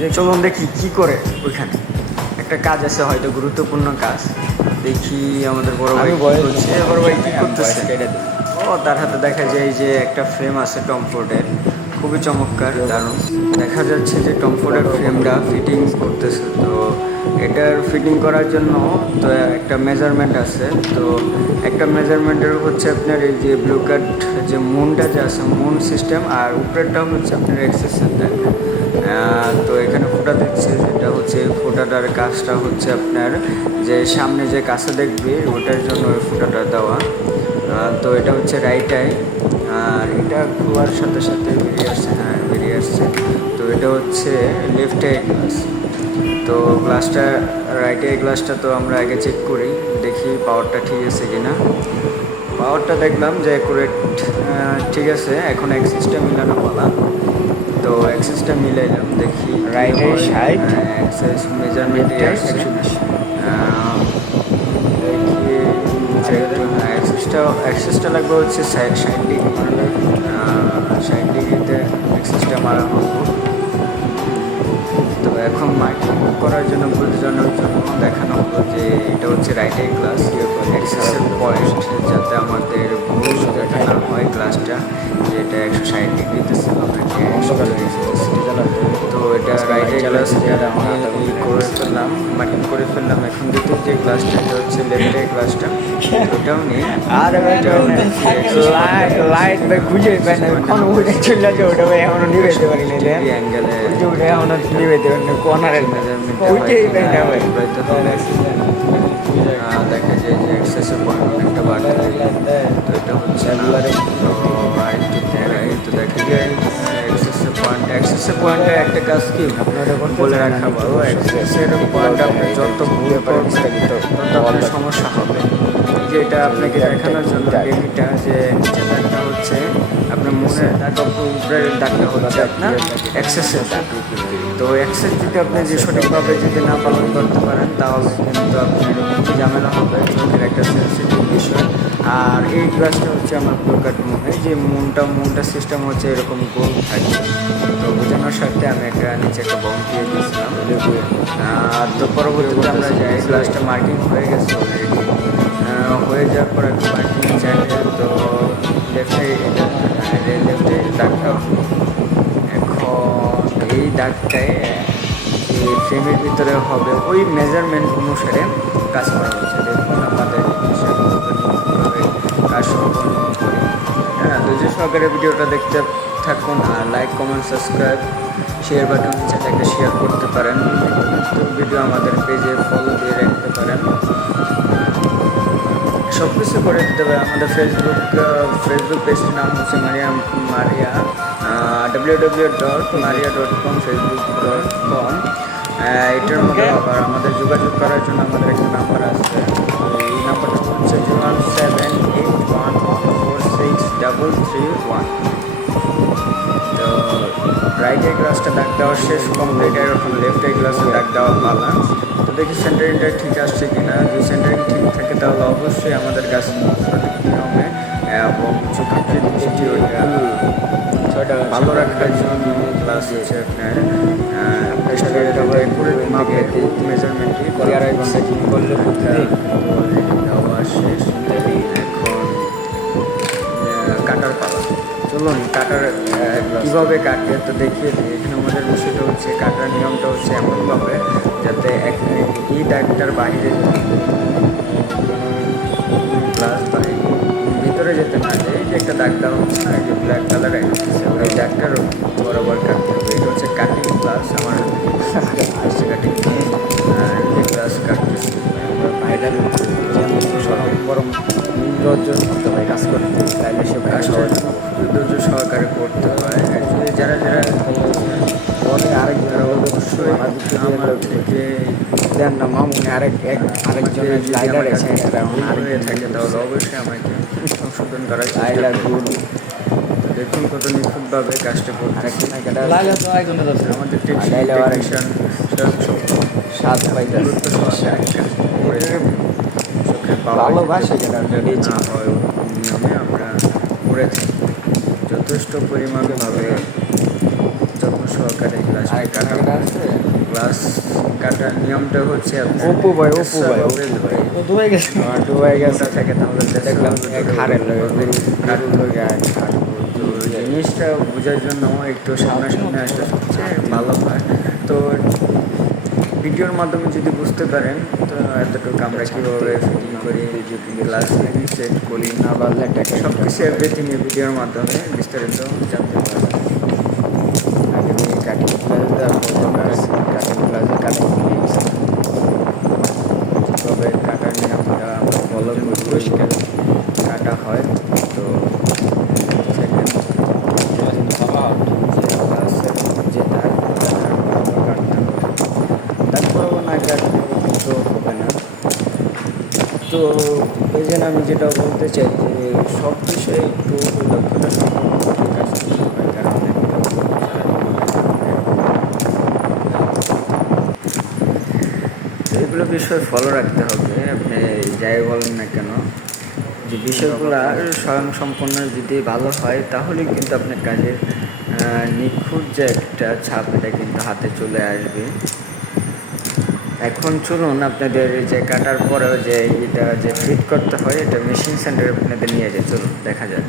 যে চলুন দেখি কি করে ওইখানে। একটা কাজ আছে হয়তো গুরুত্বপূর্ণ কাজ। দেখি আমাদের বড় ভাই করছে। বড় ভাই কি করতেছে। ও তার হাতে দেখা যায় যে একটা ফ্রেম আছে টমফোর্ডের খুবই চমৎকার দারুণ। দেখা যাচ্ছে যে টমফোর্ডের ফ্রেমটা ফিটিং করতেছে। তো এটার ফিটিং করার জন্য তো একটা মেজারমেন্ট আছে। তো একটা মেজারমেন্টের হচ্ছে আপনার এই যে ব্লু কাট যে মুনটা যে আছে মুন সিস্টেম আর উপরেরটা হচ্ছে আপনার এক্সেস সেন্টার তো এখানে ফোটা দিচ্ছে যেটা হচ্ছে ফোটাটার কাজটা হচ্ছে আপনার যে সামনে যে কাছে দেখবে, ওটার জন্য ওই ফোটাটা দেওয়া। তো এটা হচ্ছে রাইট আই আর এটা খোলার সাথে সাথে বেরিয়ে আসছে হ্যাঁ বেরিয়ে আসছে। তো এটা হচ্ছে লেফট আই গ্লাস তো গ্লাসটা রাইট আই গ্লাসটা তো আমরা আগে চেক করি, দেখি পাওয়ারটা ঠিক আছে কিনা। পাওয়ারটা দেখলাম যে অ্যাকুরেট ঠিক আছে, এখন অ্যাক্সিসটা মিলানো বলা। তো অ্যাক্সিসটা মিলাইলাম দেখি Right side axis measurement left এ 120 দেখি অ্যাক্সিসটা অ্যাক্সিসটা লাগবে হচ্ছে ষাট ষাট ডিগ্রি ষাট ডিগ্রিতে অ্যাক্সিসটা মারা হবে। তো এখন মাইকিং করার জন্য বোঝানোর জন্য দেখানো হলো যে এটা হচ্ছে রাইট আই ক্লাস অ্যাক্সেসের পয়েন্ট যাতে আমাদের ভুল যাতে না হয় ক্লাসটা যে এটা একশো ষাট ডিগ্রিতে ছিল। হয়ে গেছে, তো এটা রাইট ক্লাস করে ফেললাম মার্কিং করে ফেললাম। এখন দ্বিতীয় যে ক্লাসটা এটা হচ্ছে লেফট ক্লাসটা ওটাও নিয়ে আর লাইট লাইট ভাই খুঁজে পাই না। কোন উঠে চলে যাচ্ছে ওটা ভাই এখনও নিবে দিতে পারি না অ্যাঙ্গেলে ওটা এখনও নিবে দেবেন না। কর্নারের পাই না ভাই। দেখা যায় যে এক্সেসের পয়েন্ট অনেকটা বাড়তে। থাকে তো এটা হচ্ছে তো আরেকটু দেখা যায় পয়েন্ট অ্যাক্সেসের পয়েন্টে একটা কাজ কি? বলে রাখা ভালো অ্যাক্সেসের পয়েন্ট আপনি যত ভুল করবেন তত আপনার সমস্যা হবে। এই যে এটা আপনাকে দেখানোর জন্য ডেমিটা যে দাগটা হচ্ছে আপনার মনের দাগ উপরের দাগটা হচ্ছে আপনার দাগ তো এক্সেস যদি আপনি যে সঠিকভাবে যদি না পালন করতে পারেন তাহলে কিন্তু আপনার এরকম ঝামেলা হবে চোখের একটা সেন্সিটিভ বিষয়। আর এই গ্লাসটা হচ্ছে আমার প্রকাট মনে যে মনটা মনটা সিস্টেম হচ্ছে এরকম গোল থাকে। তো বোঝানোর সাথে আমি একটা নিচে একটা বম দিয়ে দিয়েছিলাম। আর তো পরবর্তীতে আমরা যাই গ্লাসটা মার্কিং হয়ে গেছে অলরেডি হয়ে যাওয়ার পর একটা মার্কিং চাইলে তো লেফটে লেফটে দাগটা এখন এই দাগটায় যে ফ্রেমের ভিতরে হবে, ওই মেজারমেন্ট অনুসারে কাজ করা হচ্ছে। দেখুন আমাদের কাজ সম্পন্ন করি। হ্যাঁ ধৈর্য সহকারে ভিডিওটা দেখতে থাকুন আর like comment subscribe share button নিচেতে একটা শেয়ার করতে পারেন। ভিডিও আমাদের পেজে ফলো দিয়ে রাখতে পারেন। সব কিছু করে দিতে পারে আমাদের ফেসবুক ফেসবুক পেজটির নাম হচ্ছে Maria Maria W W dot Maria dot com Facebook dot com এটার মধ্যে আবার আমাদের যোগাযোগ করার জন্য আমাদের একটা নাম্বার আছে এই নাম্বারটা হচ্ছে one seven eight one one four six double three one right eye গ্লাসটা দাগ দেওয়া শেষ কমপ্লিট এখন লেফট আই গ্লাসে দাগ দেওয়া পালা। তো দেখি সেন্টারিংটা ঠিক আসছে কি না যদি সেন্টারিং ঠিক থাকে তাহলে অবশ্যই আমাদের কাছে সঠিক নিয়মে এবং চোখের দৃষ্টি ছয়টা ভালো রাখার জন্য ক্লাস হচ্ছে আপনার প্রেশারে একুরেট মাপে মেজারমেন্টই দুই ঘণ্টা কি করলে কাটার কীভাবে কাটবে তো দেখিয়ে দিই। এখানে আমাদের বিষয়টা হচ্ছে, কাটার নিয়মটা হচ্ছে এমনভাবে যাতে এক ঈদ একটার বাইরে প্লাস বাইরে ভিতরে যেতে না যায় এই যে একটা দাগ দেওয়া হচ্ছে না যে ব্ল্যাক কালার ওই দাগটার বরাবর কাটতে হবে। এটা হচ্ছে কাটিং প্লাস আমার আরেক এক আরেকজনের লাইডার আরেক থাকে তাহলে অবশ্যই আমাকে সংশোধন করার চেষ্টা লাইডার গুড দেখুন কত নিখুঁতভাবে কাজটা আমাদের টেকনিশিয়ান পাইতে করে পাওয়া ভালোবাসে হয় নিয়মে আমরা করে থাকি যথেষ্ট পরিমাণে ভাবে যত্ন সহকারে গ্লাসটা আর কাটার নিয়মটা হচ্ছে ভাই ভাই। দুবাই গেছে। দুবাই গেছে থাকে তাহলে দেখলাম। এক লগে গরু গরুর লগে আর জিনিসটা বোঝার জন্য একটু সামনাসামনি আসলে সবচেয়ে ভালো হয়। তো ভিডিওর মাধ্যমে যদি বুঝতে পারেন তো এতটুকু আমরা কীভাবে ফিটিং করি গ্লাস সেট করি না পারলে টাকা সব কিছু এভরিথিং ভিডিওর মাধ্যমে বিস্তারিত জানতে পারবেন আগে থেকে কাটিং প্লাজা দেওয়ার পর দরকার আছে কাটিং প্লাজা কাটিং দিয়ে গেছে তবে কাটার নিয়মটা আমরা ফলো করি পরিষ্কার কাটা হয় তো সেকেন্ড যে গ্লাসের যেটা কাটতে হবে তারপরেও না কাটলে কিন্তু হবে না তো এই জন্য আমি যেটা বলতে চাই যে সব বিষয়ে একটু এগুলো বিষয় ফলো রাখতে হবে, আপনি যাই বলেন না কেন, যে বিষয়গুলো স্বয়ং সম্পন্ন যদি ভালো হয় তাহলে কিন্তু আপনার কাজের নিখুঁত যে একটা ছাপ, এটা কিন্তু হাতে চলে আসবে। এখন চলুন আপনাদের যে কাটার পরে যে এটা যে ফিট করতে হয়, এটা মেশিন সেন্টারে আপনাদের নিয়ে যায় চলুন, দেখা যাক।